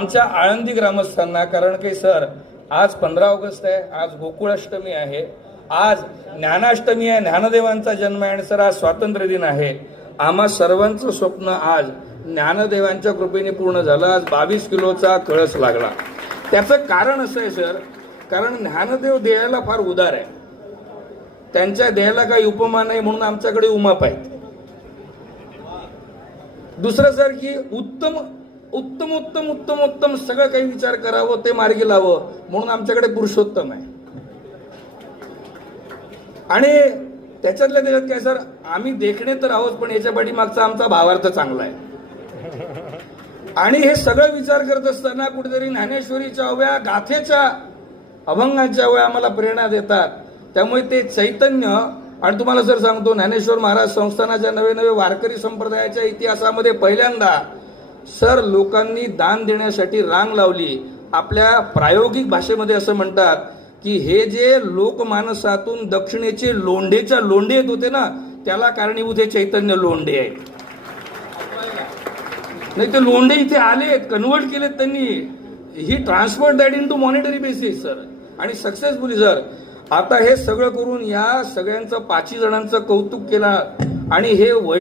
आमच्या आळंदी ग्रामस्थांना, कारण की सर आज 15 ऑगस्ट आहे, आज गोकुळाष्टमी आहे, आज ज्ञानाष्टमी आहे, ज्ञानदेवांचा जन्म आहे आणि सर आज स्वातंत्र्य दिन आहे. आम्हा सर्वांचं स्वप्न आज ज्ञानदेवांच्या कृपेने पूर्ण झालं. आज 22 किलोचा कळस लागला. त्याचं कारण असं आहे सर, कारण ज्ञानदेव देहाला फार उदार आहे. त्यांच्या देहाला काही उपमा नाही म्हणून आमच्याकडे उमाप आहेत. दुसरं सर की उत्तम उत्तम उत्तम उत्तम उत्तम सगळं काही विचार करावं, ते मार्गी लावं म्हणून आमच्याकडे पुरुषोत्तम आहे. आणि त्याच्यातल्या त्याच्यात काय सर, आम्ही देखणे तर आहोत पण याच्या पाठीमागचा आमचा भावार्थ चांगला आहे. आणि हे सगळं विचार करत असताना कुठेतरी ज्ञानेश्वरीच्या ओव्या, गाथेच्या अभंगांच्या ओव्या आम्हाला प्रेरणा देतात. त्यामुळे ते चैतन्य, आणि तुम्हाला सर सांगतो, ज्ञानेश्वर महाराज संस्थानाच्या नवे नवे वारकरी संप्रदायाच्या इतिहासामध्ये पहिल्यांदा सर लोकांनी दान देण्यासाठी रांग लावली. आपल्या प्रायोगिक भाषेमध्ये असं म्हणतात की हे जे लोकमानसातून दक्षिणेचे लोंढेच्या लोंढे येत होते ना, त्याला कारणीभूत हे चैतन्य लोंढे आहेत. नाही ते लोंढे इथे आलेत, कन्वर्ट केलेत त्यांनी. ही transfer that in to monetary basis sir, आणि सक्सेसफुली सर. आता हे सगळं करून या सगळ्यांचं 5 जणांचं कौतुक केलं. आणि हे